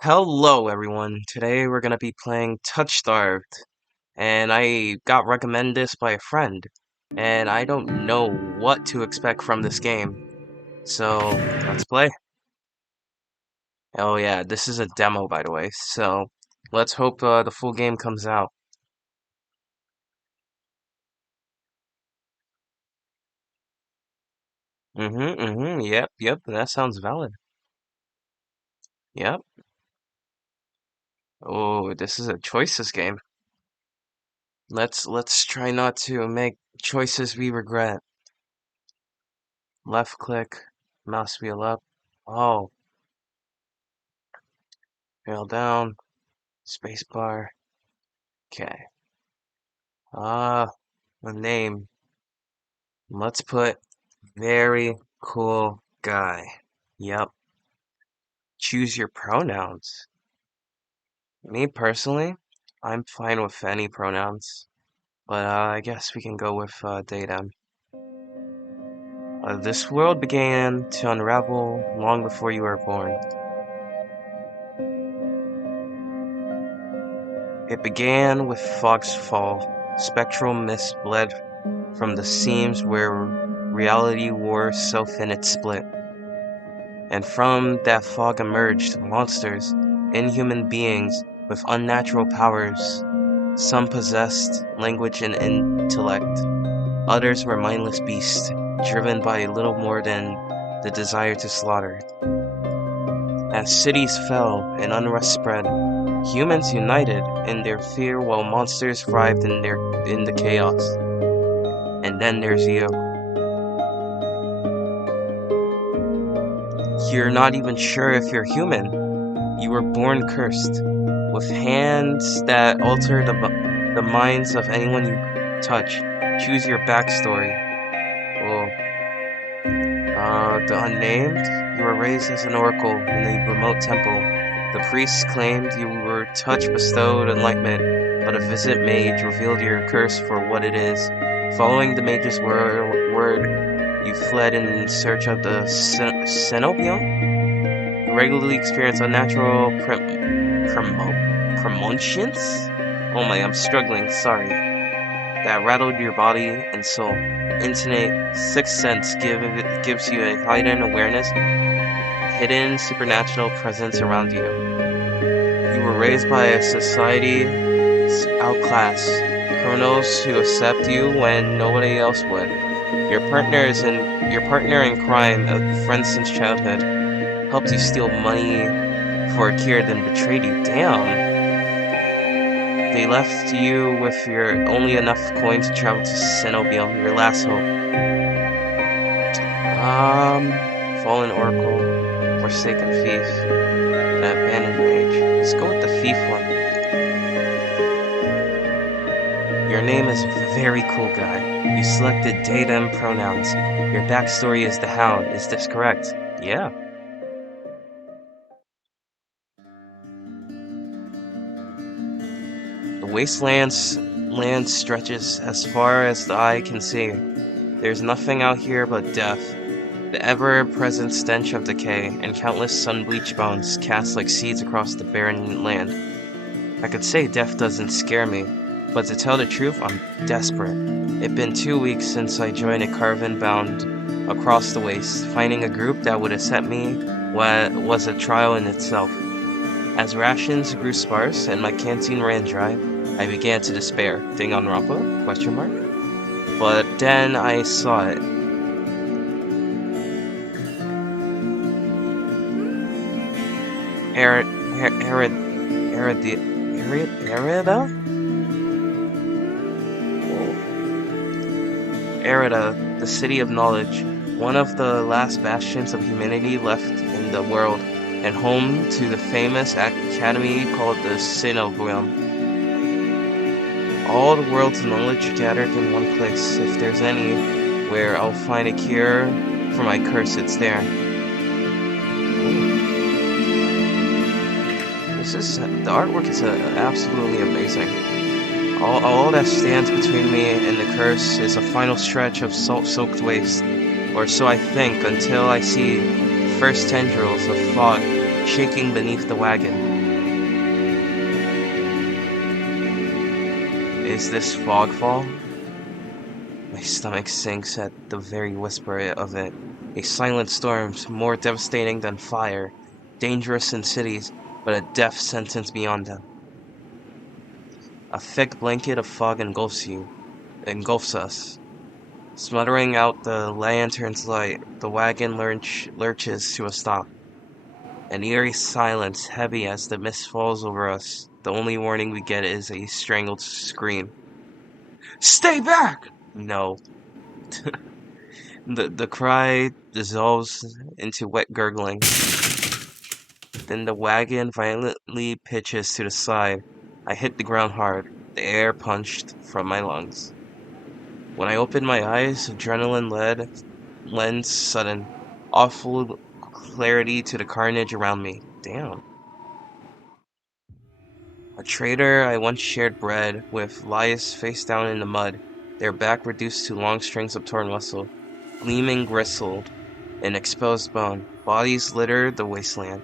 Hello everyone, today we're gonna be playing TouchStarved, and I got recommended this by a friend, and I don't know what to expect from this game, so let's play. Oh yeah, this is a demo by the way, so let's hope the full game comes out. Yep, that sounds valid. Yep. Oh, this is a choices game. Let's try not to make choices we regret. Left click, mouse wheel up. Oh, wheel down. Spacebar. Okay. A name. Let's put very cool guy. Yep. Choose your pronouns. Me personally, I'm fine with any pronouns, but I guess we can go with they them. This world began to unravel long before you were born. It began with fog's fall. Spectral mist bled from the seams where reality wore so thin it split. And from that fog emerged monsters, inhuman beings with unnatural powers. Some possessed language and intellect, others were mindless beasts, driven by little more than the desire to slaughter. As cities fell and unrest spread, humans united in their fear while monsters thrived in the chaos. And then there's you. You're not even sure if you're human. You were born cursed, with hands that alter the minds of anyone you touch. Choose your backstory. Oh, the unnamed? You were raised as an oracle in a remote temple. The priests claimed you were touch bestowed enlightenment, but a visit mage revealed your curse for what it is. Following the mage's word, you fled in search of the cenobium? You regularly experience unnatural premonitions? Oh my, I'm struggling, sorry. That rattled your body and soul. Intimate sixth sense gives you a heightened awareness, hidden supernatural presence around you. You were raised by a society outclass, criminals who accept you when nobody else would. Your partner in crime, a friend since childhood, helped you steal money for a cure, then betrayed you. Damn. They left you with your only enough coin to travel to Cenobium, your last hope. Fallen Oracle, Forsaken Thief, and Abandoned Mage. Let's go with the Thief one. Your name is very cool guy. You selected they them pronouns. Your backstory is the Hound. Is this correct? Yeah. The land stretches as far as the eye can see. There's nothing out here but death. The ever-present stench of decay, and countless sun-bleached bones cast like seeds across the barren land. I could say death doesn't scare me, but to tell the truth, I'm desperate. It's been 2 weeks since I joined a caravan bound across the waste. Finding a group that would accept me was a trial in itself. As rations grew sparse and my canteen ran dry, I began to despair. Danganronpa? Question mark? But then I saw it. Erida, the city of knowledge, one of the last bastions of humanity left in the world, and home to the famous academy called the Cenobium. All the world's knowledge gathered in one place. If there's any where I'll find a cure for my curse, it's there. The artwork is absolutely amazing. All that stands between me and the curse is a final stretch of salt-soaked waste, or so I think, until I see the first tendrils of fog shaking beneath the wagon. Is this fogfall? My stomach sinks at the very whisper of it. A silent storm, more devastating than fire, dangerous in cities, but a death sentence beyond them. A thick blanket of fog engulfs us. Smothering out the lantern's light, the wagon lurches to a stop. An eerie silence, heavy as the mist falls over us. The only warning we get is a strangled scream. Stay back! No. The cry dissolves into wet gurgling. Then the wagon violently pitches to the side. I hit the ground hard, the air punched from my lungs. When I opened my eyes, adrenaline lends sudden, awful clarity to the carnage around me. Damn. A trader I once shared bread with lies face down in the mud, their back reduced to long strings of torn muscle, gleaming gristled, and exposed bone. Bodies litter the wasteland.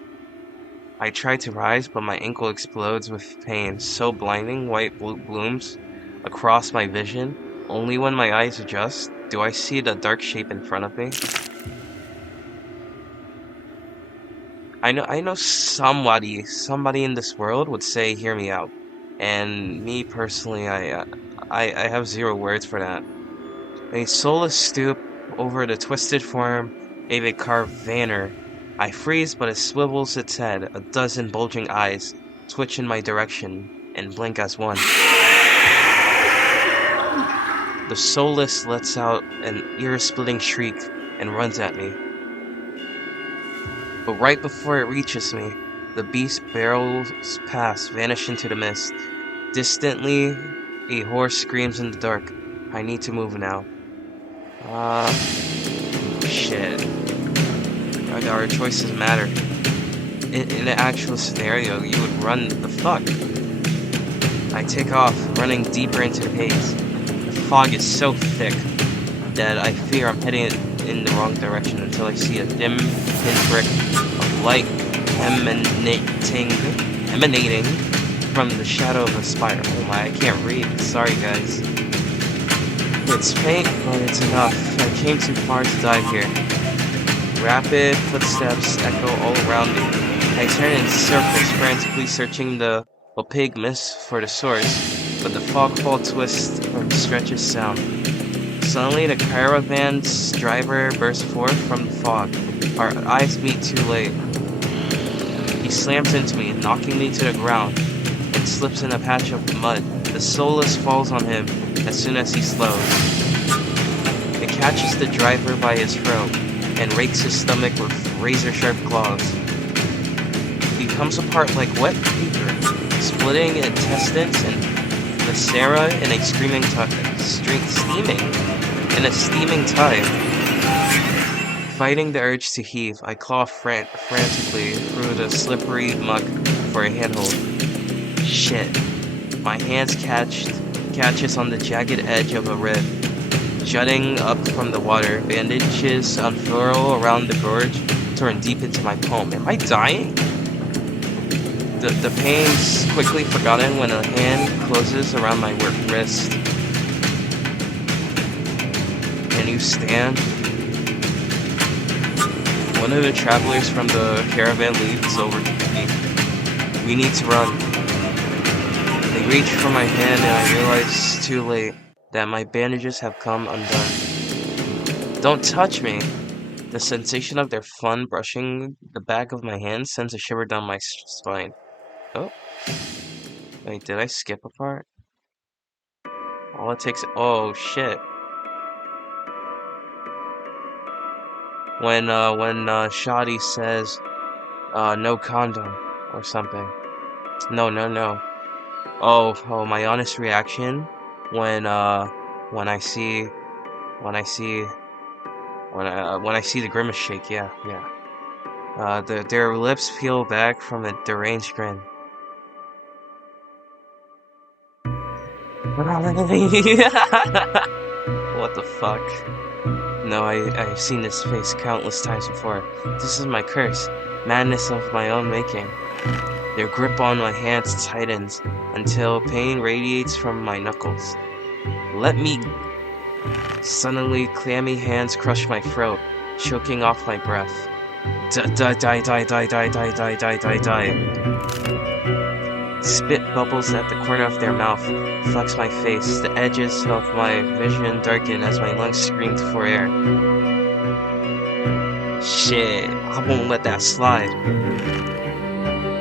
I try to rise, but my ankle explodes with pain, so blinding white blooms across my vision. Only when my eyes adjust do I see the dark shape in front of me. I know somebody in this world would say, "Hear me out," and me personally, I have zero words for that. A soulless stoop over the twisted form of a caravaner. I freeze, but it swivels its head, a dozen bulging eyes twitch in my direction and blink as one. The soulless lets out an ear-splitting shriek and runs at me. But right before it reaches me, the beast barrels past, vanish into the mist. Distantly, a horse screams in the dark. I need to move now. Shit. Our choices matter. In an actual scenario, you would run the fuck. I take off, running deeper into the haze. The fog is so thick that I fear I'm heading in the wrong direction until I see a dim pinprick of light emanating from the shadow of a spire. Oh my, I can't read. Sorry, guys. It's faint, but it's enough. I came too far to die here. Rapid footsteps echo all around me. I turn in circles, frantically searching the opaque mist for the source, but the fogfall twists and stretches sound. Suddenly, the caravan's driver bursts forth from the fog. Our eyes meet too late. He slams into me, knocking me to the ground, and slips in a patch of mud. The soulless falls on him as soon as he slows. It catches the driver by his throat and rakes his stomach with razor-sharp claws. He comes apart like wet paper, splitting intestines and viscera in a steaming tide. Fighting the urge to heave, I claw frantically through the slippery muck for a handhold. Shit. My hands catches on the jagged edge of a rib. Jutting up from the water, bandages unfurl around the gorge, torn deep into my palm. Am I dying? The pain's quickly forgotten when a hand closes around my wrist. Can you stand? One of the travelers from the caravan leaps over to me. We need to run. I reach for my hand and I realize too late that my bandages have come undone. Don't touch me! The sensation of their fun brushing the back of my hand sends a shiver down my spine. Oh. Wait, did I skip a part? All it takes... Oh, shit. When Shoddy says, no condom, or something. No. Oh, my honest reaction when I see the grimace shake, yeah. Their lips peel back from a deranged grin. What the fuck? No, I've seen this face countless times before. This is my curse, madness of my own making. Their grip on my hands tightens until pain radiates from my knuckles. Let me... Suddenly, clammy hands crush my throat, choking off my breath. Die. Spit bubbles at the corner of their mouth, flex my face. The edges of my vision darken as my lungs scream for air. Shit, I won't let that slide.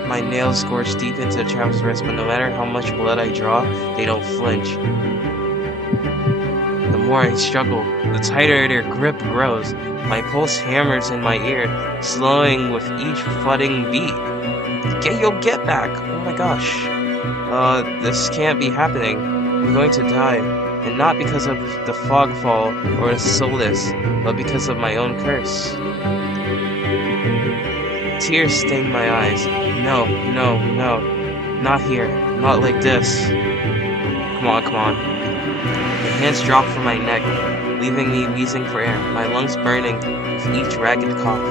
My nails gorge deep into the child's wrist, but no matter how much blood I draw, they don't flinch. The more I struggle, the tighter their grip grows. My pulse hammers in my ear, slowing with each thudding beat. Get back! Oh my gosh. This can't be happening. I'm going to die. And not because of the fog fall or the soulless, but because of my own curse. Tears sting my eyes. No. Not here. Not like this. Come on. The hands drop from my neck, leaving me wheezing for air, my lungs burning with each ragged cough.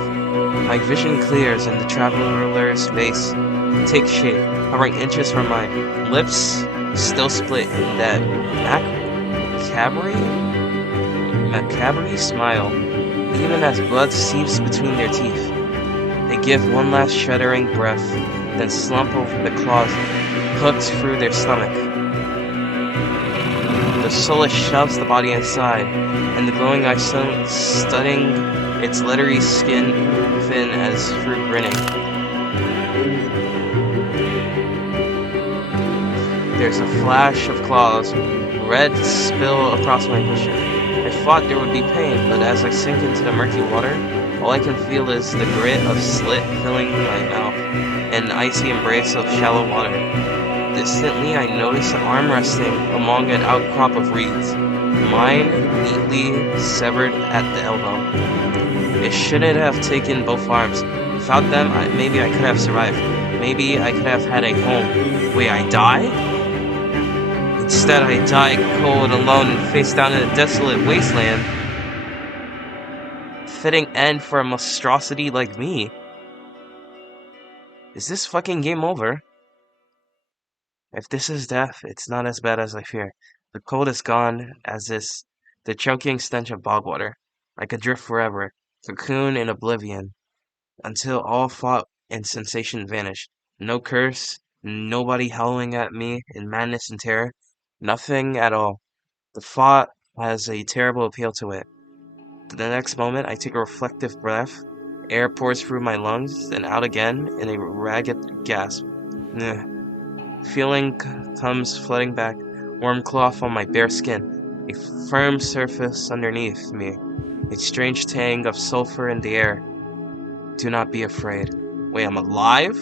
My vision clears and the traveler's face takes shape, hovering inches from my lips, still split in that macabre smile, even as blood seeps between their teeth. They give one last shuddering breath, then slump over the claws hooked through their stomach. The soulless shoves the body inside, and the glowing eye studying its leathery skin thin as through grinning. There's a flash of claws, red spill across my vision. I thought there would be pain, but as I sink into the murky water, all I can feel is the grit of slit filling my mouth, and an icy embrace of shallow water. Distantly, I notice an arm resting among an outcrop of reeds, mine neatly severed at the elbow. It shouldn't have taken both arms. Without them, maybe I could have survived. Maybe I could have had a home. Wait, I die? Instead, I die cold, alone, and face down in a desolate wasteland. Fitting end for a monstrosity like me. Is this fucking game over? If this is death, it's not as bad as I fear. The cold is gone, as is the choking stench of bog water. I could drift forever, cocoon in oblivion, until all thought and sensation vanished. No curse, nobody howling at me in madness and terror, nothing at all. The thought has a terrible appeal to it. The next moment, I take a reflective breath. Air pours through my lungs, then out again in a ragged gasp. Feeling comes flooding back, warm cloth on my bare skin, a firm surface underneath me, a strange tang of sulfur in the air. Do not be afraid. Wait, I'm alive?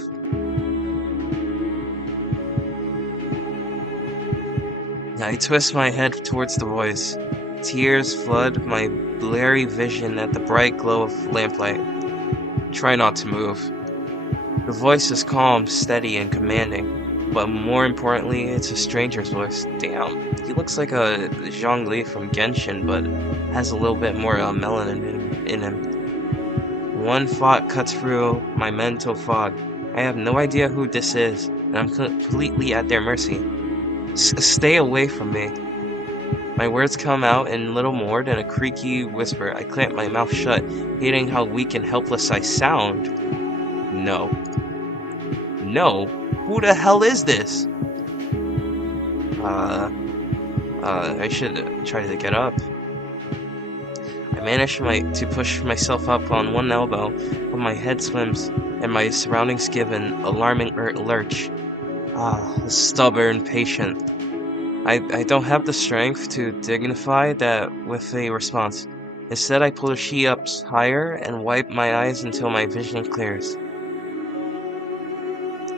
I twist my head towards the voice. Tears flood my blurry vision at the bright glow of lamplight. Try not to move. The voice is calm, steady, and commanding. But more importantly, it's a stranger's voice. Damn, he looks like a Zhongli from Genshin, but has a little bit more melanin in him. One thought cuts through my mental fog. I have no idea who this is, and I'm completely at their mercy. Stay away from me. My words come out in little more than a creaky whisper. I clamp my mouth shut, hating how weak and helpless I sound. No. Who the hell is this? I should try to get up. I manage to push myself up on one elbow, but my head swims, and my surroundings give an alarming lurch. Stubborn patient. I don't have the strength to dignify that with a response. Instead, I pull the sheet up higher and wipe my eyes until my vision clears.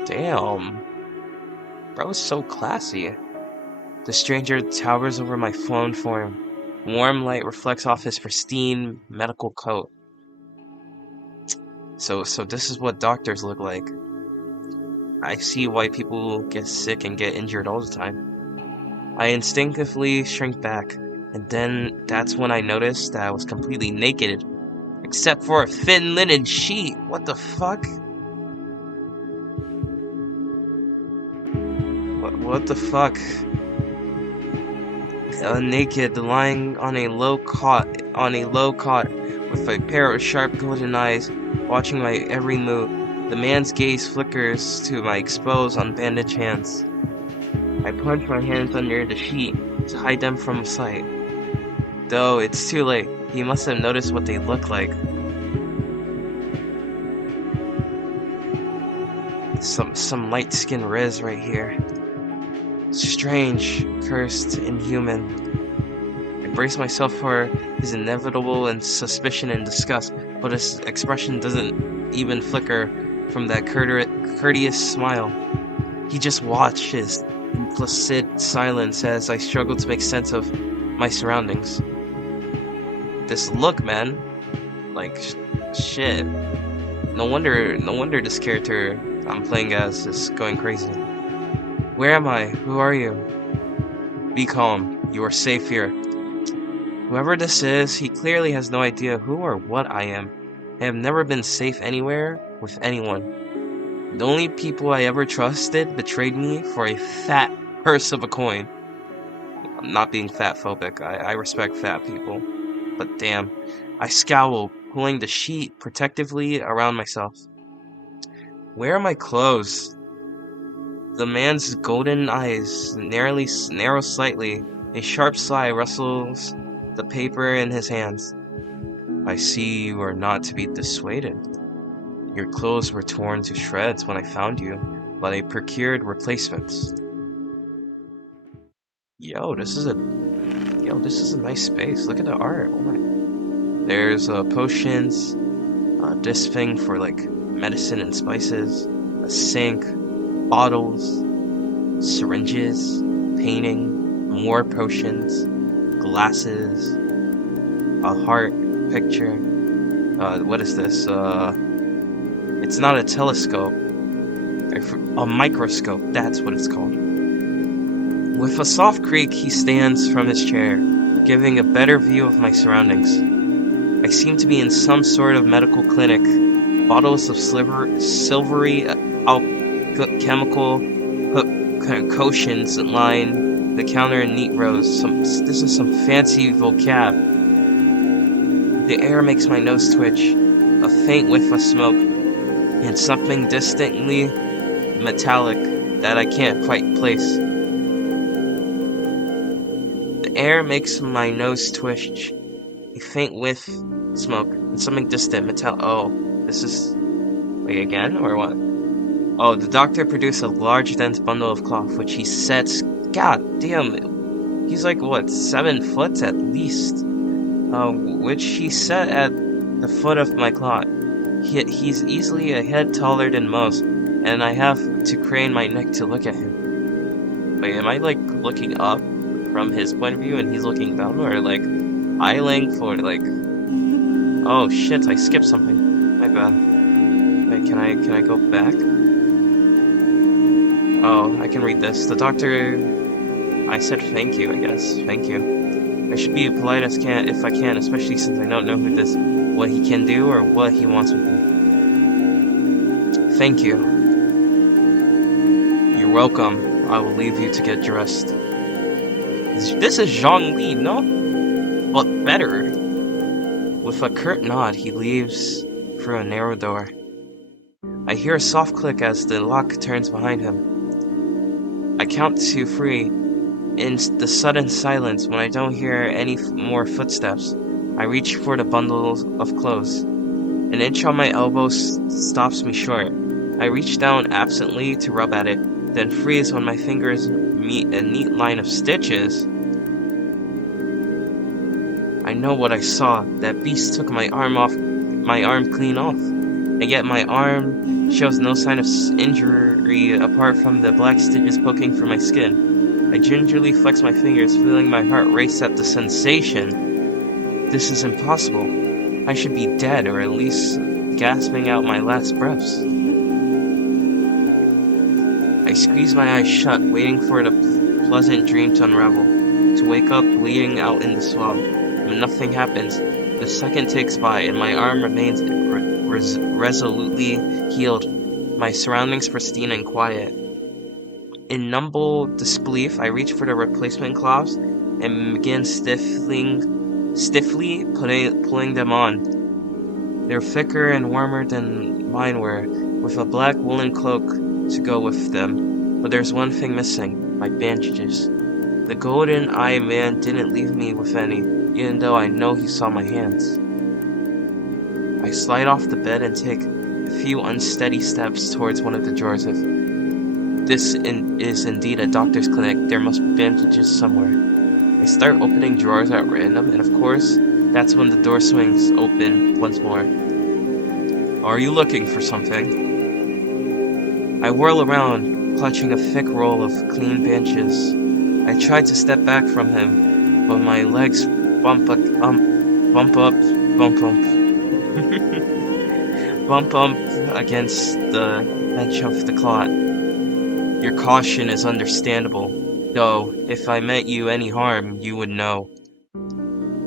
Damn. Bro's so classy. The stranger towers over my flown form. Warm light reflects off his pristine medical coat. So this is what doctors look like. I see why people get sick and get injured all the time. I instinctively shrink back, and then that's when I noticed that I was completely naked, except for a thin linen sheet. What the fuck? What the fuck? Naked, lying on a low cot, with a pair of sharp golden eyes, watching my every move. The man's gaze flickers to my exposed, unbandaged hands. I plunge my hands under the sheet to hide them from sight. Though it's too late, he must have noticed what they look like. Some light-skinned Riz right here. Strange, cursed, inhuman. I brace myself for his inevitable and suspicion and disgust, but his expression doesn't even flicker from that courteous smile. He just watches in placid silence as I struggle to make sense of my surroundings. This look, man, like shit. No wonder this character I'm playing as is going crazy. Where am I? Who are you? Be calm. You are safe here. Whoever this is, he clearly has no idea who or what I am. I have never been safe anywhere with anyone. The only people I ever trusted betrayed me for a fat purse of a coin. I'm not being fat phobic. I respect fat people. But damn. I scowl, pulling the sheet protectively around myself. Where are my clothes? The man's golden eyes narrow slightly. A sharp sigh rustles the paper in his hands. I see you are not to be dissuaded. Your clothes were torn to shreds when I found you, but I procured replacements. Yo, this is a nice space. Look at the art. Oh my. There's potions, this thing for like medicine and spices, a sink, bottles, syringes, painting, more potions, glasses, a heart picture. What is this? It's not a telescope. A microscope, that's what it's called. With a soft creak, he stands from his chair, giving a better view of my surroundings. I seem to be in some sort of medical clinic. Bottles of silvery alchemical concoctions line the counter in neat rows. This is some fancy vocab. The air makes my nose twitch, a faint whiff of smoke, and something distantly metallic that I can't quite place. The air makes my nose twitch, a faint whiff, smoke, and something distant, metallic. Oh, this is... Wait, again, or what? Oh, the doctor produced a large, dense bundle of cloth, which he sets... God damn, he's like, what, 7 foot at least? Which he set at the foot of my cot. He's easily a head taller than most, and I have to crane my neck to look at him. Wait, am I, like, looking up from his point of view and he's looking down, or, like, eye length, or, like... Oh, shit, I skipped something. My bad. Wait, can I go back? Oh, I can read this. The doctor... I said thank you, I guess. Thank you. I should be polite as if I can, especially since I don't know what he can do or what he wants with me. Thank you. You're welcome. I will leave you to get dressed. This is Zhongli, no? But better. With a curt nod, he leaves through a narrow door. I hear a soft click as the lock turns behind him. I count to 3 in the sudden silence. When I don't hear any more footsteps, I reach for the bundle of clothes. An inch on my elbow stops me short. I reach down absently to rub at it, then freeze when my fingers meet a neat line of stitches. I know what I saw. That beast took my arm clean off. And yet my arm shows no sign of injury apart from the black stitches poking through my skin. I gingerly flex my fingers, feeling my heart race at the sensation. This is impossible. I should be dead, or at least gasping out my last breaths. I squeeze my eyes shut, waiting for the pleasant dream to unravel, to wake up bleeding out in the swamp. When nothing happens, the second takes by, and my arm remains resolutely healed, my surroundings pristine and quiet. In numble disbelief, I reach for the replacement cloths and begin stiffly pulling them on. They're thicker and warmer than mine were, with a black woolen cloak to go with them. But there's one thing missing, my bandages. The golden-eyed man didn't leave me with any, even though I know he saw my hands. I slide off the bed and take a few unsteady steps towards one of the drawers. If this is indeed a doctor's clinic, there must be bandages somewhere. I start opening drawers at random, and of course, that's when the door swings open once more. Are you looking for something? I whirl around, clutching a thick roll of clean bandages. I try to step back from him, but my legs bump up against the edge of the cot. Your caution is understandable, though if I meant you any harm, you would know.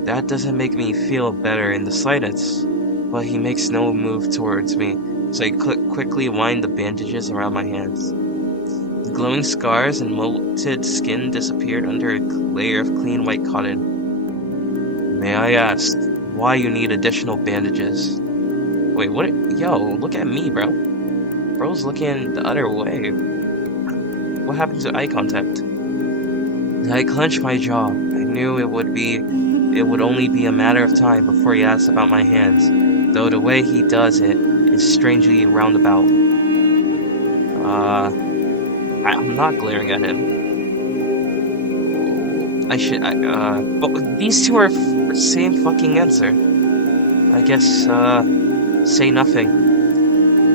That doesn't make me feel better in the slightest, but he makes no move towards me, so I quickly wind the bandages around my hands. The glowing scars and molted skin disappeared under a layer of clean white cotton. May I ask why you need additional bandages? Wait, what? Yo, look at me, bro. Bro's looking the other way. What happened to eye contact? I clenched my jaw. I knew it would only be a matter of time before he asked about my hands, though the way he does it is strangely roundabout. I'm not glaring at him. But these two are the same fucking answer. I guess, say nothing.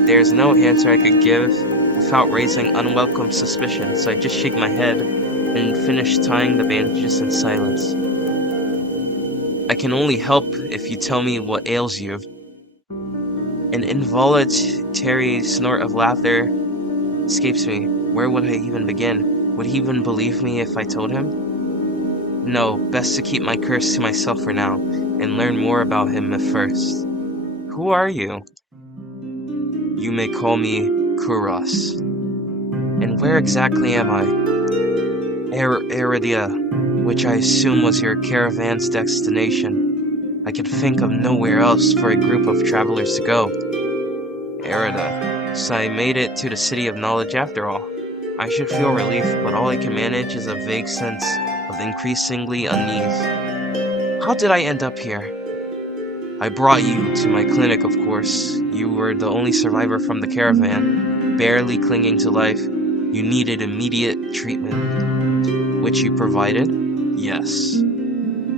There's no answer I could give without raising unwelcome suspicion, so I just shake my head and finish tying the bandages in silence. I can only help if you tell me what ails you. An involuntary snort of laughter escapes me. Where would I even begin? Would he even believe me if I told him? No, best to keep my curse to myself for now, and learn more about him at first. Who are you? You may call me Kuros. And where exactly am I? Eridia, which I assume was your caravan's destination. I could think of nowhere else for a group of travelers to go. Erida, so I made it to the City of Knowledge after all. I should feel relief, but all I can manage is a vague sense of increasingly unease. How did I end up here? I brought you to my clinic, of course. You were the only survivor from the caravan, barely clinging to life. You needed immediate treatment, which you provided? Yes.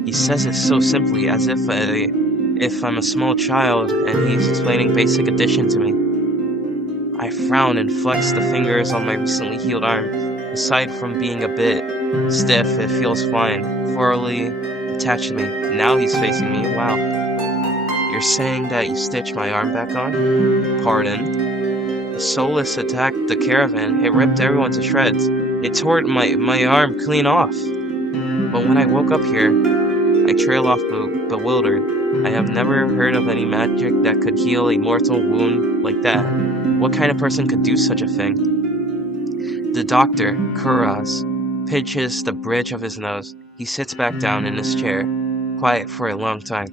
He says it so simply, as if I'm a small child and he's explaining basic addition to me. I frown and flex the fingers on my recently healed arm. Aside from being a bit stiff, it feels fine, thoroughly attached to me. Now he's facing me. Wow. You're saying that you stitched my arm back on? Pardon? The Solus attacked the caravan. It ripped everyone to shreds. It tore my arm clean off. But when I woke up here, I trail off bewildered. I have never heard of any magic that could heal a mortal wound like that. What kind of person could do such a thing? The doctor, Kuras, pinches the bridge of his nose. He sits back down in his chair, quiet for a long time.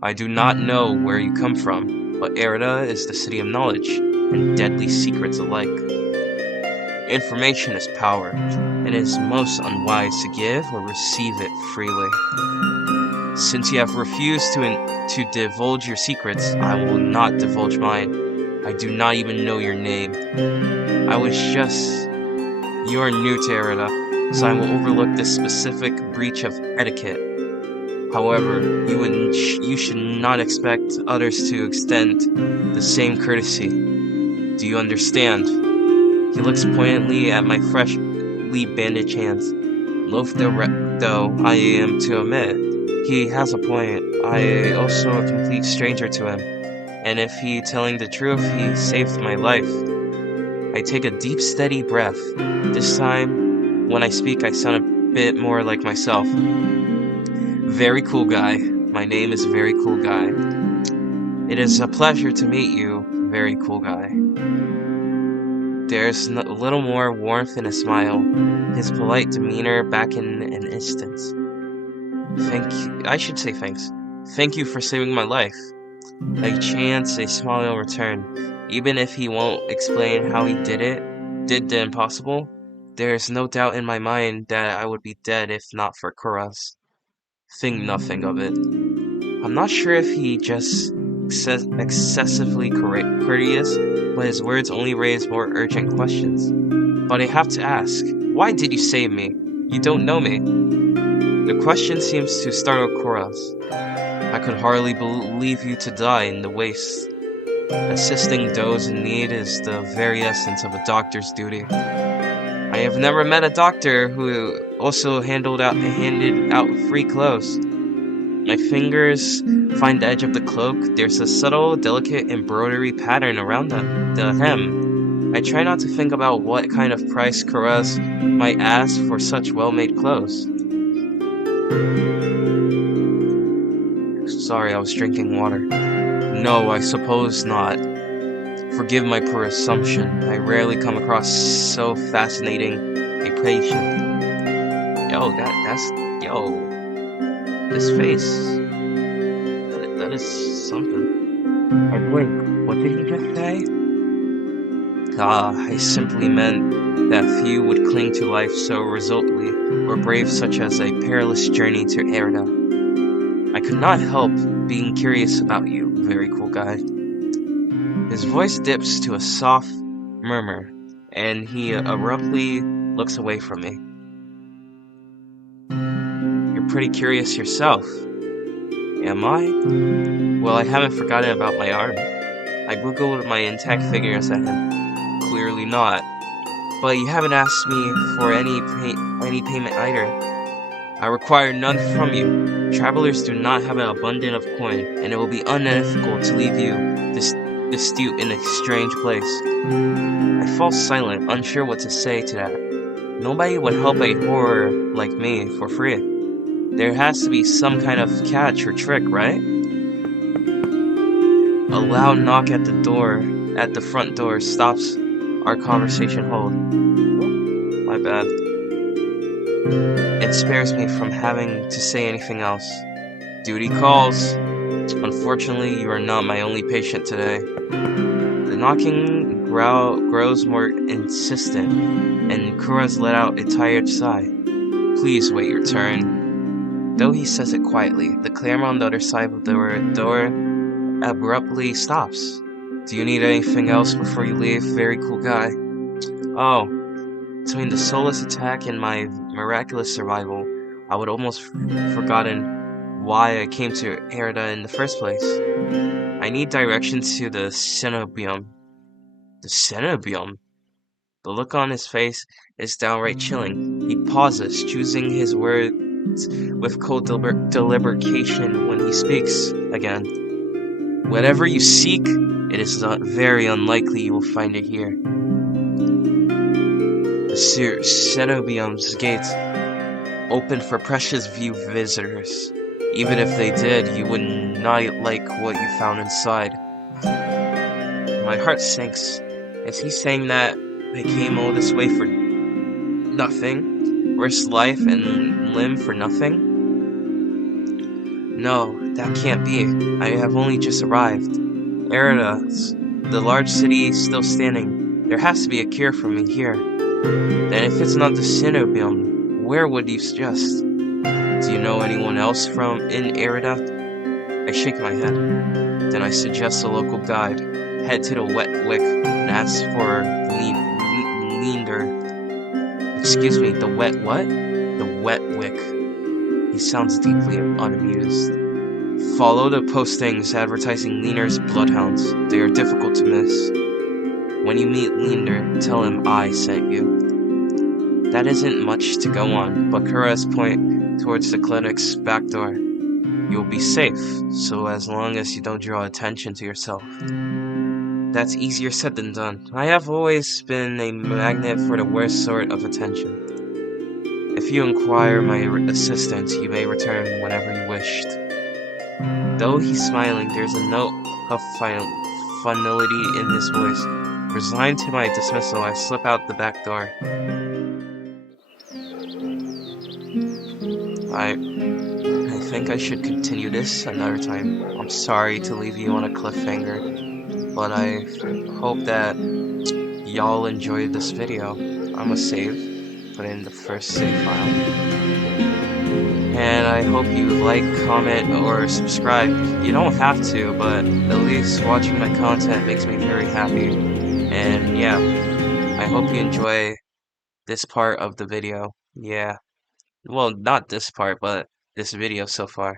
I do not know where you come from, but Erida is the City of Knowledge, and deadly secrets alike. Information is power, and it is most unwise to give or receive it freely. Since you have refused to divulge your secrets, I will not divulge mine. I do not even know your name. You are new to Erida, so I will overlook this specific breach of etiquette. However, you should not expect others to extend the same courtesy. Do you understand? He looks pointedly at my freshly bandaged hands. Loath though I am to admit, he has a point. I also a complete stranger to him, and if he telling the truth, he saved my life. I take a deep, steady breath. This time, when I speak, I sound a bit more like myself. Very cool guy. My name is Very Cool Guy. It is a pleasure to meet you, Very Cool Guy. There's a little more warmth in his smile, his polite demeanor back in an instant. I should say thanks. Thank you for saving my life. A chance, a smile will return. Even if he won't explain how he did the impossible, there's no doubt in my mind that I would be dead if not for Kuras. Think nothing of it. I'm not sure if he just excessively courteous, but his words only raise more urgent questions. But I have to ask, why did you save me? You don't know me. The question seems to startle Kuras. I could hardly leave you to die in the waste. Assisting those in need is the very essence of a doctor's duty. I have never met a doctor who also handed out free clothes. My fingers find the edge of the cloak. There's a subtle, delicate embroidery pattern around the hem. I try not to think about what kind of price Kuras might ask for such well-made clothes. Sorry, I was drinking water. No, I suppose not. Forgive my poor assumption. I rarely come across so fascinating a patient. This face. That is something. I blink. What did he just say? I simply meant that few would cling to life so resolutely or brave such as a perilous journey to Erda. I could not help being curious about you, very cool guy. His voice dips to a soft murmur, and he abruptly looks away from me. You're pretty curious yourself. Am I? Well, I haven't forgotten about my arm. I googled my intact figures at him. Clearly not. But you haven't asked me for any payment either. I require none from you. Travelers do not have an abundance of coin, and it will be unethical to leave you destitute in a strange place. I fall silent, unsure what to say to that. Nobody would help a horror like me for free. There has to be some kind of catch or trick, right? A loud knock at the front door stops our conversation hold. My bad. It spares me from having to say anything else. Duty calls. Unfortunately, you are not my only patient today. The knocking grows more insistent, and Kuras let out a tired sigh. Please wait your turn. Though he says it quietly, the clamor on the other side of the door abruptly stops. Do you need anything else before you leave, very cool guy? Oh, between the soulless attack and my miraculous survival, I would almost forgotten why I came to Erda in the first place. I need directions to the cenobiome. The cenobiome? The look on his face is downright chilling. He pauses, choosing his words with cold deliberation when he speaks again. Whatever you seek, it is very unlikely you will find it here. The Cenobiome's gates open for precious view visitors. Even if they did, you would not like what you found inside. My heart sinks. Is he saying that they came all this way for nothing? Risked life and limb for nothing? No, that can't be. I have only just arrived. Erida, the large city is still standing. There has to be a cure for me here. Then if it's not the Cenobiome, where would you suggest? Do you know anyone else in Erida? I shake my head. Then I suggest a local guide. Head to the Wet Wick and ask for Leander. Excuse me, the Wet what? The Wet Wick. He sounds deeply unamused. Follow the postings advertising Leander's bloodhounds. They are difficult to miss. When you meet Leander, tell him I sent you. That isn't much to go on, but Kuras point towards the clinic's back door. You'll be safe, so as long as you don't draw attention to yourself. That's easier said than done. I have always been a magnet for the worst sort of attention. If you inquire my assistance, you may return whenever you wished. Though he's smiling, there's a note of finality in his voice. Resigned to my dismissal, I slip out the back door. I think I should continue this another time. I'm sorry to leave you on a cliffhanger, but I hope that y'all enjoyed this video. I'm gonna put in the first save file. And I hope you like, comment, or subscribe. You don't have to, but at least watching my content makes me very happy. And yeah, I hope you enjoy this part of the video. Yeah. Well, not this part, but this video so far.